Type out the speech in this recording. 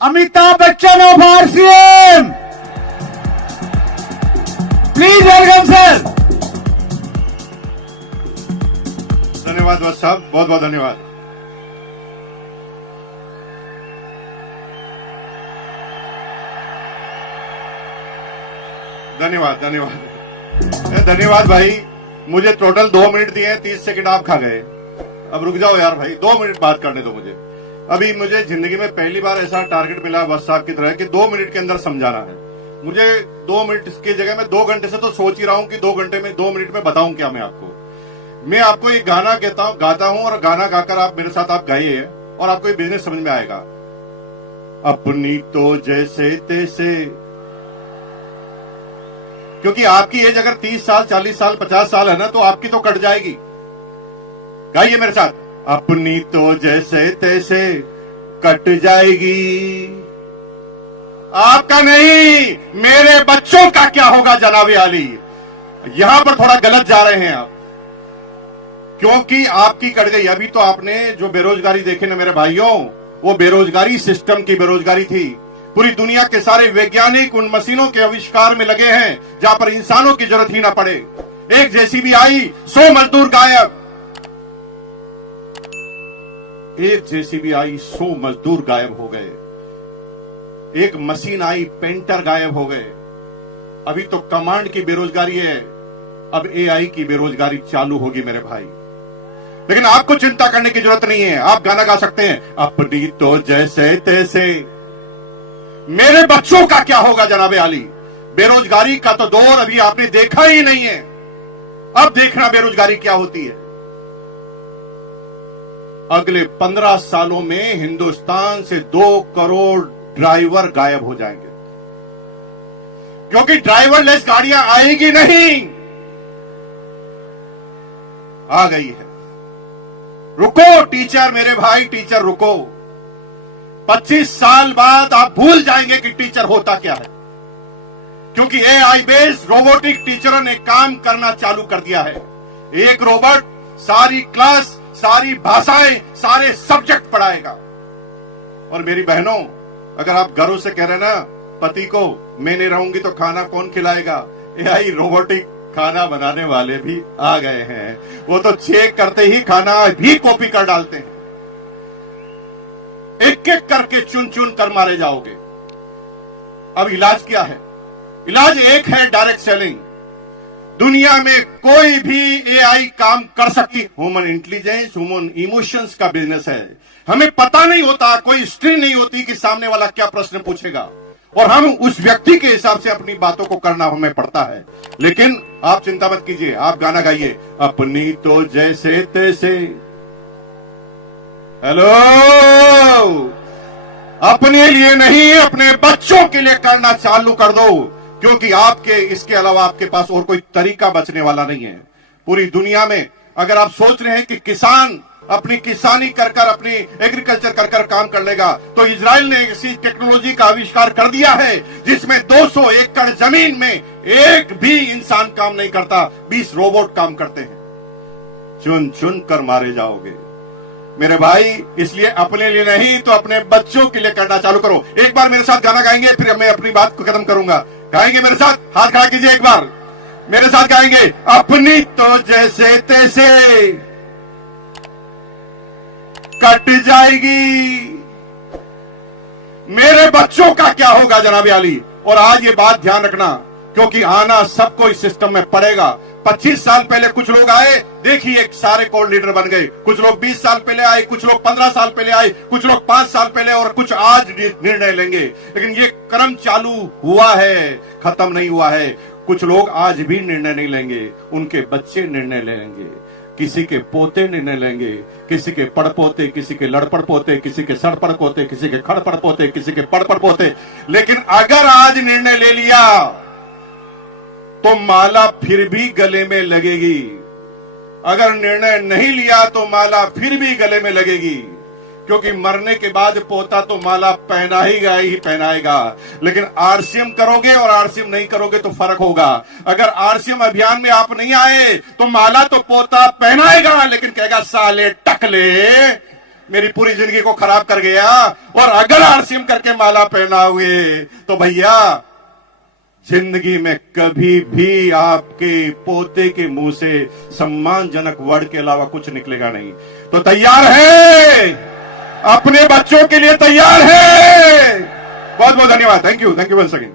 Amitabh Bachchan of RCM, please welcome sir. धन्यवाद वत्स साहब, बहुत बहुत धन्यवाद। धन्यवाद धन्यवाद धन्यवाद भाई। मुझे टोटल 2 मिनट दिए हैं, 30 सेकंड आप खा गए। अब रुक जाओ यार भाई, 2 मिनट बात करने दो मुझे। अभी मुझे जिंदगी में पहली बार ऐसा टारगेट मिला वत्स साहब की तरह कि 2 मिनट के अंदर समझाना है। मुझे 2 मिनट की जगह मैं 2 घंटे से तो सोच ही रहा हूं कि 2 घंटे में 2 मिनट में बताऊं क्या मैं आपको एक गाना गाता हूं और गाना गाकर आप मेरे साथ आप गाइए और आपको ये बिजनेस समझ में आएगा। अपनी तो जैसे तैसे, क्योंकि आपकी एज अगर 30 साल 40 साल 50 साल है ना, तो आपकी तो कट जाएगी। गाइए मेरे साथ, अपनी तो जैसे तैसे कट जाएगी, आपका नहीं मेरे बच्चों का क्या होगा जनाबे आली। यहां पर थोड़ा गलत जा रहे हैं आप, क्योंकि आपकी कट गई। अभी तो आपने जो बेरोजगारी देखी ना मेरे भाइयों, वो बेरोजगारी सिस्टम की बेरोजगारी थी। पूरी दुनिया के सारे वैज्ञानिक उन मशीनों के आविष्कार में लगे हैं जहां पर इंसानों की जरूरत ही ना पड़े। एक जेसीबी आई, 100 मजदूर गायब। एक जेसीबी आई, 100 मजदूर गायब हो गए। एक मशीन आई, पेंटर गायब हो गए। अभी तो कमांड की बेरोजगारी है, अब एआई की बेरोजगारी चालू होगी मेरे भाई। लेकिन आपको चिंता करने की जरूरत नहीं है। आप गाना गा सकते हैं, अपनी तो जैसे तैसे मेरे बच्चों का क्या होगा जनाबे आली। बेरोजगारी का तो दौर अभी आपने देखा ही नहीं है, अब देखना बेरोजगारी क्या होती है। अगले 15 सालों में हिंदुस्तान से 2 करोड़ ड्राइवर गायब हो जाएंगे, क्योंकि ड्राइवरलेस गाड़ियां आएगी नहीं। आ गई है, रुको टीचर, मेरे भाई टीचर रुको। 25 साल बाद आप भूल जाएंगे कि टीचर होता क्या है, क्योंकि एआई बेस्ड रोबोटिक टीचरों ने काम करना चालू कर दिया है। एक रोबोट सारी क्लास, सारी भाषाएं, सारे सब्जेक्ट पढ़ाएगा। और मेरी बहनों, अगर आप घरों से कह रहे ना पति को मैं नहीं रहूंगी तो खाना कौन खिलाएगा, एआई रोबोटिक खाना बनाने वाले भी आ गए हैं। वो तो चेक करते ही खाना भी कॉपी कर डालते हैं। एक एक करके चुन चुन कर मारे जाओगे। अब इलाज क्या है? इलाज एक है, डायरेक्ट सेलिंग। दुनिया में कोई भी एआई काम कर सकती। ह्यूमन इंटेलिजेंस, ह्यूमन इमोशंस का बिजनेस है। हमें पता नहीं होता, कोई हिस्ट्री नहीं होती कि सामने वाला क्या प्रश्न पूछेगा, और हम उस व्यक्ति के हिसाब से अपनी बातों को करना हमें पड़ता है। लेकिन आप चिंता मत कीजिए, आप गाना गाइए, अपनी तो जैसे तैसे। हेलो, अपने लिए नहीं, अपने बच्चों के लिए करना चालू कर दो, क्योंकि आपके इसके अलावा आपके पास और कोई तरीका बचने वाला नहीं है। पूरी दुनिया में अगर आप सोच रहे हैं कि किसान अपनी किसानी कर कर, अपनी एग्रीकल्चर कर कर काम कर लेगा, तो इजराइल ने ऐसी टेक्नोलॉजी का आविष्कार कर दिया है जिसमें 200 एकड़ जमीन में एक भी इंसान काम नहीं करता, 20 रोबोट काम करते हैं। चुन चुन कर मारे जाओगे मेरे भाई। इसलिए अपने लिए नहीं तो अपने बच्चों के लिए करना चालू करो। एक बार मेरे साथ गाना गाएंगे, फिर मैं अपनी बात को खत्म करूंगा। गाएंगे मेरे साथ, हाथ खड़ा कीजिए, एक बार मेरे साथ गाएंगे, अपनी तो जैसे तैसे कट जाएगी, मेरे बच्चों का क्या होगा जनाबे आली। और आज ये बात ध्यान रखना, क्योंकि आना सबको इस सिस्टम में पड़ेगा। 25 साल पहले कुछ लोग आए, देखिए सारे कोर लीडर बन गए। कुछ लोग 20 साल पहले आए, कुछ लोग 15 साल पहले आए, कुछ लोग 5 साल पहले, और कुछ आज निर्णय लेंगे। लेकिन ये क्रम चालू हुआ है, खत्म नहीं हुआ है। कुछ लोग आज भी निर्णय नहीं लेंगे, उनके बच्चे निर्णय लेंगे, किसी के पोते निर्णय लेंगे, किसी के पड़पोते, किसी के लड़पड़ पोते, किसी के सड़पड़ पोते, किसी के खड़पड़ पोते, किसी के पड़पड़ पोते। लेकिन अगर आज निर्णय ले लिया तो माला फिर भी गले में लगेगी। अगर निर्णय नहीं लिया तो माला फिर भी गले में लगेगी, क्योंकि मरने के बाद पोता तो माला पहना ही पहनाएगा। लेकिन आरसीएम करोगे और आरसीएम नहीं करोगे तो फर्क होगा। अगर आरसीएम अभियान में आप नहीं आए तो माला तो पोता पहनाएगा, लेकिन कहेगा साले टकले मेरी पूरी जिंदगी को खराब कर गया। और अगर आरसीएम करके माला पहना हुए तो भैया जिंदगी में कभी भी आपके पोते के मुंह से सम्मानजनक वर्ड के अलावा कुछ निकलेगा नहीं। तो तैयार है, अपने बच्चों के लिए तैयार है। बहुत बहुत धन्यवाद। Thank you once again.